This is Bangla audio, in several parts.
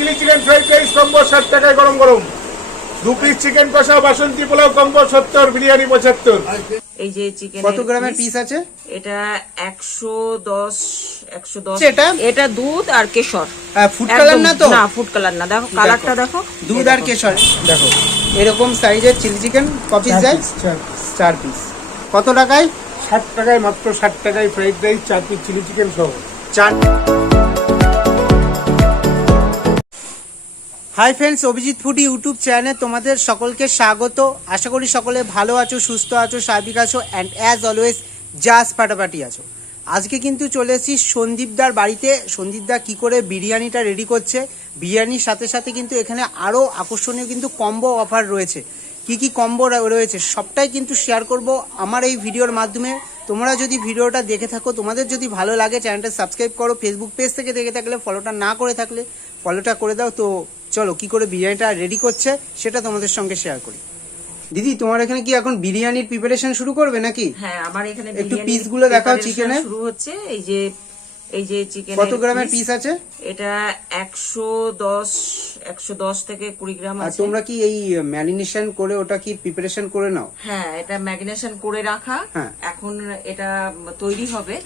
Chilli chicken fried rice combo ষাট টাকায় গরম গরম। দু পিস চিকেন কষা বাসন্তী পোলাও কম্বো সত্তর বিরিয়ানি পঁচাত্তর। এই যে চিকেন কত গ্রামের পিস আছে? এটা একশো দশ একশো দশ। এটা? এটা দুধ আর কেশর। ফুড কালার না তো? না ফুড কালার না। দেখো কালারটা দেখো। দুধ আর কেশর। দেখো। এরকম সাইজের চিলি চিকেন কপিস যায়? চার পিস কত টাকায়? ষাট টাকায় মাত্র ষাট টাকায় ফ্রাইড রাইস চার পিস চিলি চিকেন সহ। চার hi friends Abhijit foodie YouTube চ্যানেলে তোমাদের সকলকে স্বাগত। আশা করি সকলে ভালো আছো, সুস্থ আছো, স্বাভাবিক আছো অ্যান্ড অ্যাজ অলওয়েজ জাস ফাটাফাটি আছো। আজকে কিন্তু চলে এসেছি সন্দীপদার বাড়িতে। সন্দীপদা কি করে বিরিয়ানিটা রেডি করছে, বিরিয়ানির সাথে সাথে কিন্তু এখানে আরও আকর্ষণীয় কিন্তু কম্বো অফার রয়েছে। কি কি কম্বো রয়েছে, সবটাই কিন্তু শেয়ার করব আমার এই ভিডিওর মাধ্যমে। তোমরা যদি ভিডিওটা দেখে থাকো, তোমাদের যদি ভালো লাগে চ্যানেলটা সাবস্ক্রাইব করো ফেসবুক পেজ থেকে দেখে থাকলে ফলোটা না করে থাকলে ফলোটা করে দাও। তো চলো কি করে বিরিয়ানিটা রেডি করছে সেটা তোমাদের সঙ্গে শেয়ার করি। দিদি তোমার এখানে কি এখন বিরিয়ানির প্রিপারেশন শুরু করবে নাকি? হ্যাঁ আমার এখানে একটু বিরিয়ানির পিসগুলো দেখাও চিকেনের। শুরু হচ্ছে এই যে এই যে চিকেন কত গ্রামের পিস আছে? এটা থেকে কুড়ি গ্রাম আর তোমরা কি এই ম্যারিনেশন করে ওটা কি প্রিপারেশন করে নাও? হ্যাঁ এটা ম্যাগনেশন করে রাখা। হ্যাঁ। এখন এটা তৈরি হবে।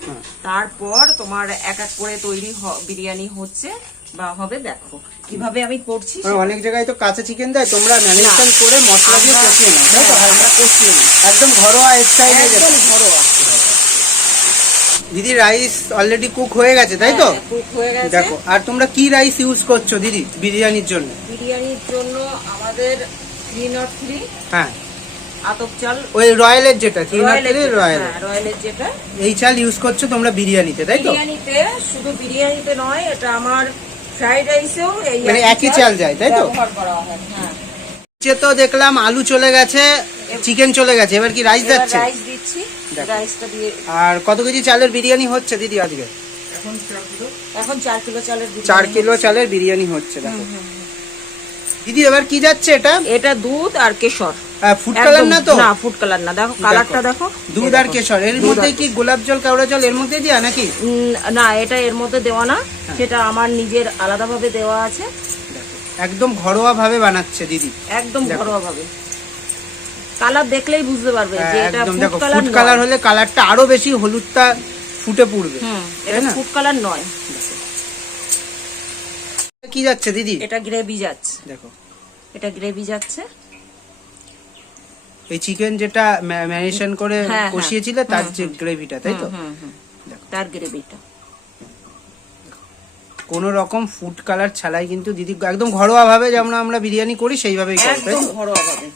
তারপর তোমার এক এক করে তৈরি বিরিয়ানি হচ্ছে। বা হবে দেখো। কীভাবে আমি করছি অনেক জায়গায় তো কাঁচা চিকেন দেয় তোমরা ম্যারিনেশন করে মশলা দিয়ে কষিয়ে নাও তাই তো? হ্যাঁ, আমরা কষিয়ে নিই। একদম ঘরোয়া স্টাইলে একদম ঘরোয়া। দিদি রাইস অলরেডি কুক হয়ে গেছে তাই তো? হ্যাঁ, হয়ে গেছে। দেখো আর তোমরা কি রাইস ইউজ করছ দিদি বিরিয়ানির জন্য? বিরিয়ানির জন্য আমাদের হ্যাঁ। আতপ চাল। ওই রয়্যালের যেটা রয়্যাল হ্যাঁ, রয়্যালের যেটা। এই চাল ইউজ করছ তোমরা বিরিয়ানিতে তাই তো? বিরিয়ানিতে শুধু বিরিয়ানিতে নয় এটা আমার ফ্রাইড রাইসেও এই মানে একই চাল যায়, তাই তো? ব্যবহার করা হয় হ্যাঁ। তো দেখলাম আলু চলে গেছে চিকেন চলে গেছে এবার কি রাইস যাচ্ছে? রাইস দিচ্ছি রাইসটা দিয়ে আর কত কেজি চালের বিরিয়ানি হচ্ছে দিদি আজকে? এখন চার কিলো। চালের বিরিয়ানি কিলো চালের বিরিয়ানি হচ্ছে দেখো। দিদি এবার কি যাচ্ছে এটা? এটা দুধ আর কেশর। ফুড কালার না তো? না ফুড কালার না। দেখো কালারটা দেখো। দুধ আর কেশর এর মধ্যে কি গোলাপ জল কেওড়া জল এর মধ্যে দিয়া নাকি? না এটা এর মধ্যে দেওয়া না। হ্যাঁ। সেটা আমার নিজের আলাদাভাবে দেওয়া আছে। একদম ঘরোয়া ভাবে বানাচ্ছে দিদি। একদম ঘরোয়া ভাবে কালার দেখলেই বুঝতে পারবে যে হ্যাঁ, এটা ফুড কালার কালার হলে কালারটা আরও বেশি হলুদটা ফুটে পড়বে। এটা ফুড কালার নয়। কি যাচ্ছে দিদি? এটা গ্রেভি যাচ্ছে। দেখো। এটা গ্রেভি যাচ্ছে। এই চিকেন যেটা ম্যারিনেশন করে হ্যাঁ, হ্যাঁ। কষিয়েছিলে তার যে গ্রেভিটা তাই তো? দেখো। তার গ্রেভিটা কোনো রকম ফুড কালার ছাড়াই কিন্তু দিদি একদম ঘরোয়া ভাবে যেমন আমরা বিরিয়ানি করি সেইভাবেই করো একদম ঘরোয়া ভাবে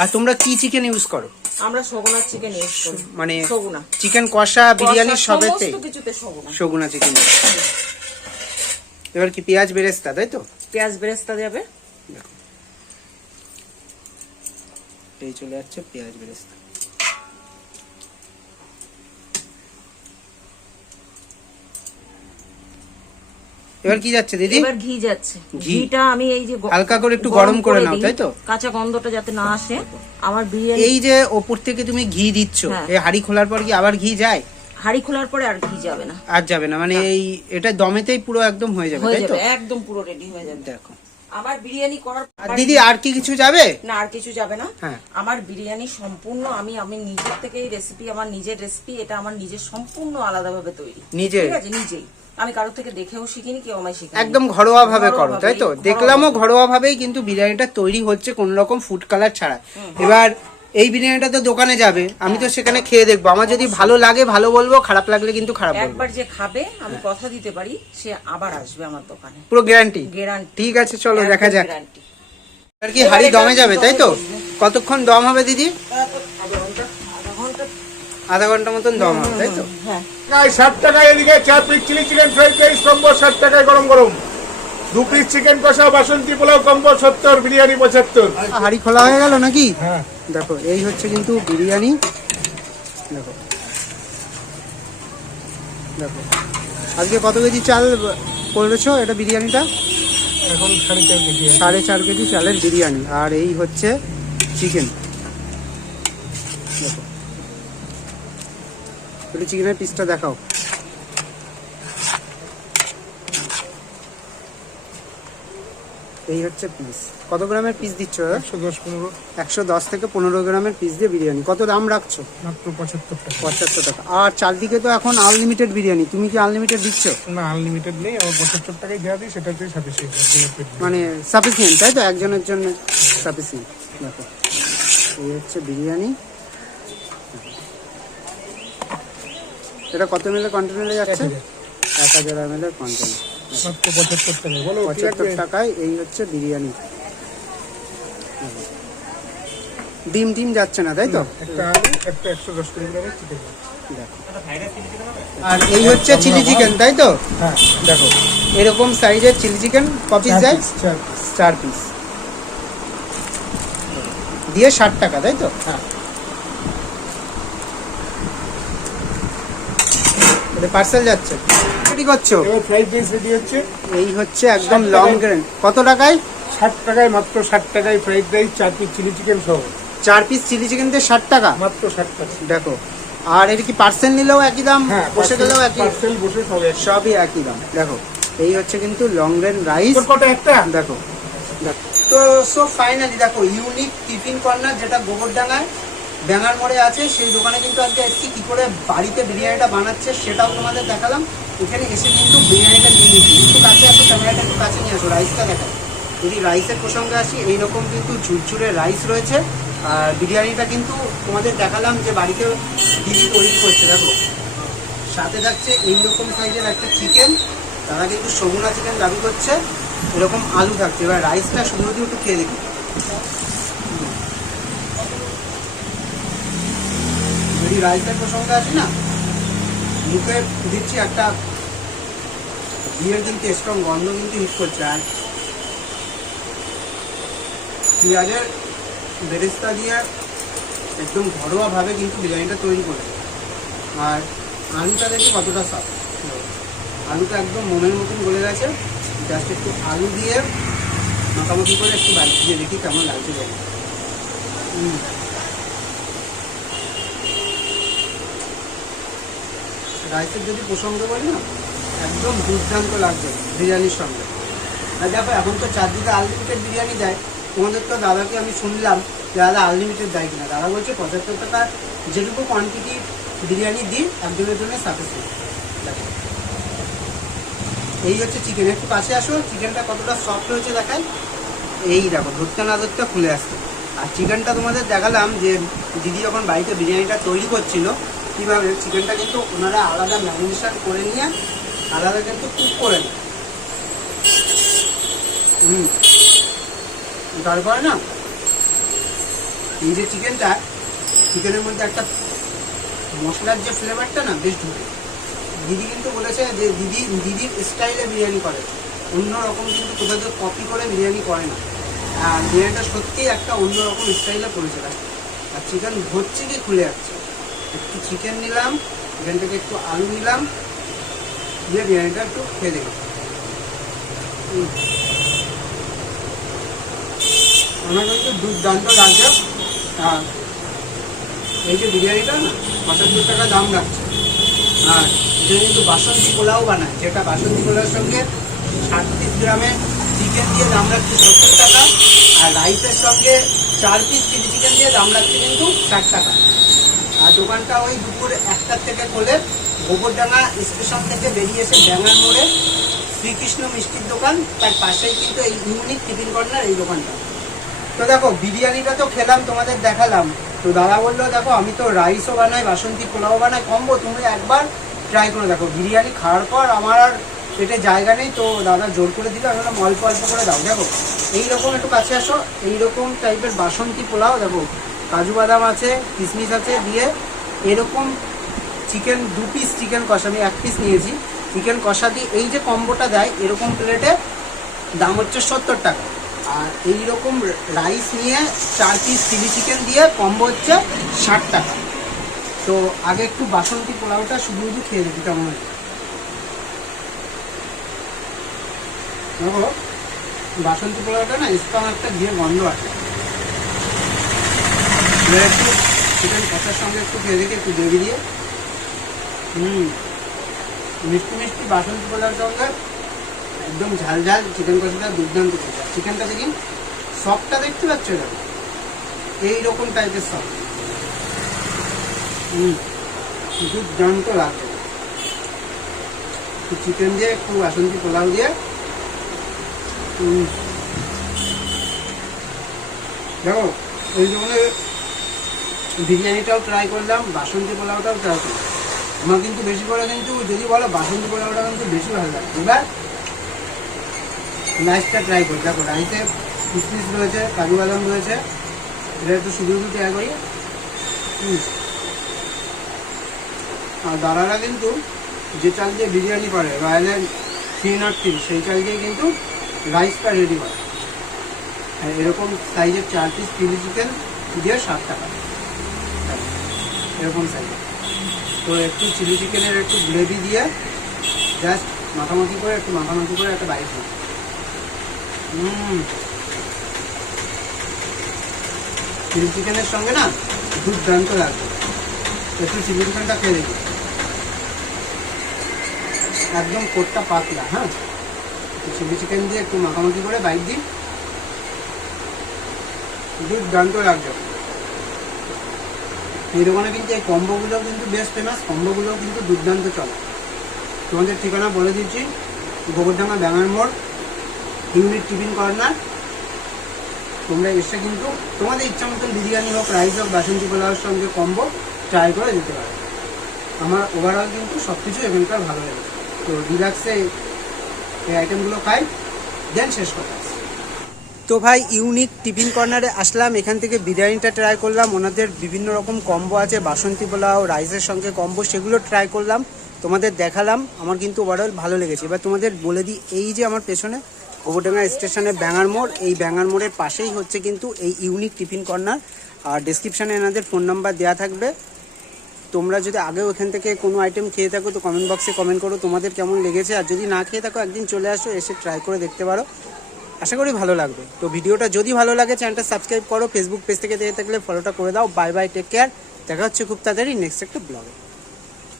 আর তোমরা কি চিকেন ইউজ করো? আমরা সগুনার চিকেন ইউজ করি। মানে সগুনা। চিকেন কষা বিরিয়ানির কষা সবেতে সমস্ত কিছুতে সগুনা। সগুনা চিকেন এবার কি পেঁয়াজ বেরেস্তা তাই তো? পেঁয়াজ বেরেস্তা যাবে। এই চলে যাচ্ছে পেঁয়াজ বেরেস্তা। এবার কি যাচ্ছে দিদি? এবার ঘি যাচ্ছে। ঘিটা আমি এই যে হালকা করে একটু গরম করে নাও, তাই তো? কাঁচা গন্ধটা যাতে না আসে। আমার বিরিয়ানি এই যে ওপর থেকে তুমি ঘি দিচ্ছ হ্যাঁ। এই হাড়ি খোলার পর কি আবার ঘি যায়? হাড়ি খোলার পরে আর ঘি যাবে না। আর যাবে না মানে এই এটা দমেতেই পুরো একদম হয়ে যাবে তাই তো? একদম পুরো রেডি হয়ে যাবে। দেখো। আমার বিরিয়ানি করার দিদি আর কি কিছু যাবে? না আর কিছু যাবে না। হ্যাঁ। আমার বিরিয়ানি সম্পূর্ণ আমি আমি নিজের থেকে এই রেসিপি আমার নিজের রেসিপি এটা আমার নিজের সম্পূর্ণ আলাদাভাবে তৈরি। নিজের? ঠিক আছে? নিজেই। আমি কারোর থেকে দেখেও শিখিনি কেউ আমায় শিখায় একদম ঘরোয়া ভাবে করো তাই তো? দেখলামও ঘরোয়া ভাবেই কিন্তু বিরিয়ানিটা তৈরি হচ্ছে কোন রকম ফুড কালার ছাড়া এবার এই বিরিয়ানিটা তো দোকানে যাবে আমি তো সেখানে খেয়ে দেখব। আমার যদি ভালো লাগে ভালো বলব খারাপ লাগলে কিন্তু খারাপ বলব। একবার যে খাবে আমি কথা দিতে পারি সে আবার আসবে আমার দোকানে। পুরো গ্যারান্টি গ্যারান্টি ঠিক আছে চলো দেখা যাক। আর কি হাড়ি দমে যাবে তাই তো? কতক্ষণ দম হবে দিদি? আধা ঘণ্টা মতন দম হবে তাই তো? হ্যাঁ টাকায় ষাট টাকায় এদিকে চার piece chilli chicken fried rice combo ষাট টাকায় গরম গরম। দু পিস চিকেন কষা বাসন্তী পোলাও কম্বো সত্তর বিরিয়ানি পঁচাত্তর। হাড়ি খোলা হয়ে গেল নাকি? হ্যাঁ। দেখো এই হচ্ছে কিন্তু বিরিয়ানি। দেখো। দেখো। আজকে কত কেজি চাল করেছ এটা বিরিয়ানিটা? এখন সাড়ে চার কেজি সাড়ে চার কেজি চালের বিরিয়ানি। আর এই হচ্ছে চিকেন। দেখো। একটু চিকেনের পিসটা দেখাও। এই হচ্ছে পিস কত গ্রামের পিস দিচ্ছ দাদা একশো দশ পনেরো। একশো দশ থেকে পনেরো গ্রামের পিস দিয়ে বিরিয়ানি। কত দাম রাখছো? মাত্র পঁচাত্তর টাকা। পঁচাত্তর টাকা। আর চারদিকে তো এখন আনলিমিটেড বিরিয়ানি। তুমি কি আনলিমিটেড দিচ্ছ? না আনলিমিটেড নেই। আমার পঁচাত্তর টাকায় দেওয়া দিই সেটাতে সাফিসিয়েন্ট মানে সাফিসিয়েন্ট তাই তো? একজনের জন্য সাফিসিয়েন্ট দেখো এই হচ্ছে বিরিয়ানি। এটা কত মিলে কন্টেনারে যাচ্ছে? এক হাজার। এম এর কন্টেনার পঁচাত্তর? টাকায় এই হচ্ছে বিরিয়ানি। ডিম টিম যাচ্ছে না তাই তো? একটা আলু একটা একশো দশ কুড়ি চিকেন। আর এই হচ্ছে চিলি চিকেন তাই তো? হ্যাঁ দেখো। এরকম সাইজের চিলি চিকেন কপিস যায়? চার পিস দিয়ে ষাট টাকা তাই তো? হ্যাঁ। পার্সেল যাচ্ছে। কি করছ? ফ্রাইড রাইস রেডি হচ্ছে। এই হচ্ছে একদম লং গ্রেন কত টাকায়? ষাট টাকায় মাত্র ষাট টাকায় ফ্রাইড রাইস চার পিস চিলি চিকেন সহ। চার পিস চিলি চিকেন দিয়ে ষাট টাকা। মাত্র ষাট টাকা। দেখো। আর এটা কি পার্সেল নিলেও একই দাম? হ্যাঁ বসে গেলেও একই। পার্সেল বসে সবই একই দাম। দেখো এই হচ্ছে কিন্তু লং গ্রেন রাইস কটা একটা? দেখো। দেখো তো সো ফাইনালি দেখো ইউনিক টিফিন কর্নার যেটা গোবরডাঙ্গায় ব্যাঙার মোড়ে আছে সেই দোকানে কিন্তু আজকে এসছি কি করে বাড়িতে বিরিয়ানিটা বানাচ্ছে সেটাও তোমাদের দেখালাম। এখানে এসে কিন্তু বিরিয়ানিটা দিয়ে দিচ্ছি একটু কাছে আসো ক্যামেরাটা একটু কাছে নিয়ে আসো রাইসটা দেখাও যদি রাইসের প্রসঙ্গে আসি এইরকম কিন্তু ঝুরঝুরে রাইস রয়েছে। আর বিরিয়ানিটা কিন্তু তোমাদের দেখালাম যে বাড়িতে দিদি তৈরি করছে, দেখো। সাথে থাকছে এইরকম সাইজের একটা চিকেন তারা কিন্তু সগুনা চিকেন দাবি করছে, এরকম আলু থাকছে। এবার রাইসটা শুধু যদি একটু খেয়ে দেখি। যদি রাইসের প্রসঙ্গে আসি না, মুখে দিচ্ছি একটা বিয়ের কিন্তু স্ট্রং গন্ধ কিন্তু হিট করছে। আর পেঁয়াজের বেরেস্তা দিয়ে একদম ঘরোয়াভাবে কিন্তু বিরিয়ানিটা তৈরি করেছে আর আলুটা দেখি কতটা সাফ আলুটা একদম মনের মতন গলে গেছে। জাস্ট একটু আলু দিয়ে মোটামুটি করে একটু বাইক দিয়ে দেখি কেমন লাগছে দেখি রাইসের যদি প্রসঙ্গ বলি না, একদম দুর্দান্ত লাগছে বিরিয়ানির সঙ্গে। আর দেখো, এখন তো চারদিকে আনলিমিটেড বিরিয়ানি দেয়। তোমাদের তো দাদাকে আমি শুনলাম যে দাদা আনলিমিটেড দেয় কিনা। দাদা বলছে পঁচাত্তর টাকা যেটুকু কোয়ান্টিটি বিরিয়ানি দিন, একজনের জন্য সাফিসিয়েন্ট এই হচ্ছে চিকেন একটু কাছে আসো চিকেনটা কতটা সফট হয়েছে দেখাই। এই দেখো, ধরতে না ধরতে খুলে আসছে। আর চিকেনটা তোমাদের দেখালাম যে দিদি যখন বাড়িতে বিরিয়ানিটা তৈরি করছিল, কীভাবে চিকেনটা কিন্তু ওনারা আলাদা ম্যারিনেশন করে নিয়ে, আলাদা কিন্তু কুক করে হুম। তারপরে না? এই যে চিকেনটা চিকেনের মধ্যে একটা মশলার যে ফ্লেভারটা না, বেশ ঢুকে। দিদি কিন্তু বলেছে যে দিদি, দিদির স্টাইলে বিরিয়ানি করে। অন্য রকম কিন্তু কোথাও থেকে কপি করে বিরিয়ানি করে না। আর বিরিয়ানিটা সত্যি একটা অন্য রকম স্টাইলে করেছে। আর চিকেন হচ্ছে কি খুলে যাচ্ছে। একটু চিকেন নিলাম এখান থেকে একটু আলু নিলাম, দিয়ে বিরিয়ানিটা একটু খেয়ে দেখি আমার কিন্তু দুর্দান্ত লাগছে আর এই যে বিরিয়ানিটা না, পঁচাত্তর টাকা দাম রাখছে। আর এটা কিন্তু বাসন্তী পোলাও বানায়, যেটা বাসন্তী পোলাওর সঙ্গে সাতত্রিশ গ্রামের চিকেন দিয়ে দাম রাখছে সত্তর টাকা, আর রাইসের সঙ্গে চার পিস চিলি চিকেন দিয়ে দাম রাখছে কিন্তু ষাট টাকা। আর দোকানটা ওই দুপুর একটার থেকে খোলে, গোবরডাঙ্গা স্টেশন থেকে বেরিয়ে এসে ব্যাঙার মোড়ে শ্রীকৃষ্ণ মিষ্টির দোকান, তার পাশেই কিন্তু এই ইউনিক টিফিন কর্নার এই দোকানটা। তো দেখো, বিরিয়ানিটা তো খেলাম, তোমাদের দেখালাম। তো দাদা বলল, দেখো, আমি তো রাইসও বানাই, বাসন্তী পোলাও বানাই কম্বো তুমি একবার ট্রাই করে দেখো। বিরিয়ানি খাওয়ার পর আমার আর পেটে জায়গা নেই, তো দাদা জোর করে দিল, আমি বললাম, অল্প অল্প করে দাও। দেখো, এইরকম একটু কাছে আসো, এইরকম টাইপের বাসন্তী পোলাও, দেখো, কাজু বাদাম আছে, কিশমিশ আছে দিয়ে এরকম চিকেন দু পিস চিকেন কষা, আমি এক পিস নিয়েছি। চিকেন কষা দিয়ে এই যে কম্বোটা দেয়, এরকম প্লেটে দাম হচ্ছে সত্তর টাকা। আর এই রকম রাইস নিয়ে চার পিস চিলি চিকেন দিয়ে কম্বো হচ্ছে ষাট টাকা। তো আগে একটু বাসন্তী পোলাওটা শুধু শুধু খেয়ে দেখি কেমন হয় বাসন্তী পোলাওটা না স্ট্রং একটা ঘিয়ে গন্ধ আছে। একটু চিকেন কষার সঙ্গে একটু খেয়ে দেখি, একটু গ্রেভি দিয়ে। হুম, মিষ্টি মিষ্টি বাসন্তী সঙ্গে একদম ঝাল ঝাল চিকেন কষাটা দুর্দান্ত চিকেনটা দেখি সফটটা দেখতে পাচ্ছ এরকম এইরকম টাইপের হুম দুর্দান্ত লাগবে চিকেন দিয়ে, একটু বাসন্তী পোলাও দিয়ে। দেখো, ওই জন্য বিরিয়ানিটাও ট্রাই করলাম, বাসন্তী পোলাওটাও ট্রাই করলাম। আমার কিন্তু বেশি করে কিন্তু, যদি বলো বাসন্তী পোলাওটা কিন্তু বেশি ভালো লাগে। এবার রাইসটা ট্রাই করি। দেখো রাইসে কিসমিস রয়েছে, কাজু বাদাম রয়েছে, এটা একটু শুধু শুধু ট্রাই করি। আর দাদারা কিন্তু যে চাল দিয়ে বিরিয়ানি করে রয়্যালের থ্রি নট থ্রি সেই চাল দিয়ে কিন্তু রাইসটা রেডি করে। আর এরকম সাইজের চার পিস চিলি চিকেন দিয়ে ষাট টাকা। এরকম সাইজ তো একটু চিলি চিকেনের একটু গ্রেভি দিয়ে জাস্ট মাখামাখি করে, একটু মাখামাখি করে একটা বাইক দিই। চিলি চিকেনের সঙ্গে না দুর্দান্ত লাগবে। একটু চিলি চিকেনটা খেয়ে দেখি একদম কোটটা পাতলা হ্যাঁ? চিলি চিকেন দিয়ে একটু মাখামাখি করে বাইক দিই। দুর্দান্ত লাগবে। এই দোকানে কিন্তু এই কম্বোগুলোও কিন্তু বেশ ফেমাস কম্বোগুলোও কিন্তু দুর্দান্ত চলে। তোমাদের ঠিকানা বলে দিচ্ছি, গোবরডাঙ্গা ব্যাঙার মোড়। ইউনিট টিফিন কর্নার তোমরা এসে কিন্তু তোমাদের ইচ্ছা মতন বিরিয়ানি হোক রাইস হোক, বাসন্তী পোলাওয়ের সঙ্গে কম্বো ট্রাই করে দিতে পারো। আমার ওভারঅল কিন্তু সব কিছু এখানকার ভালো লাগে তো রিল্যাক্সে এই আইটেমগুলো খাই দেন শেষ কথা। তো ভাই ইউনিক টিফিন কর্নারে আসলাম। এখান থেকে বিরিয়ানিটা ট্রাই করলাম। ওনাদের বিভিন্ন রকম কম্বো আছে, বাসন্তী পোলাও রাইসের সঙ্গে কম্বো সেগুলো ট্রাই করলাম। তোমাদের দেখালাম। আমার কিন্তু ওভারঅল ভালো লেগেছে। এবার তোমাদের বলে দিই, এই যে আমার পেছনে গোবরডাঙ্গা স্টেশনে ব্যাঙার মোড়, এই ব্যাঙার মোড়ের পাশেই হচ্ছে কিন্তু এই ইউনিক টিফিন কর্নার। আর ডিসক্রিপশানে এনাদের ফোন নাম্বার দেওয়া থাকবে। তোমরা যদি আগেও এখান থেকে কোনো আইটেম খেয়ে থাকো, তো কমেন্ট বক্সে কমেন্ট করো, তোমাদের কেমন লেগেছে। আর যদি না খেয়ে থাকো, একদিন চলে আসো, এসে ট্রাই করে দেখতে পারো। আশা করি ভালো লাগবে। তো ভিডিওটা যদি ভালো লাগে চ্যানেলটা সাবস্ক্রাইব করো। ফেসবুক পেজ থেকে দেখে থাকলে ফলোটা করে দাও। বাই বাই টেক কেয়ার দেখা হচ্ছে খুব তাড়াতাড়ি নেক্সট একটা ব্লগে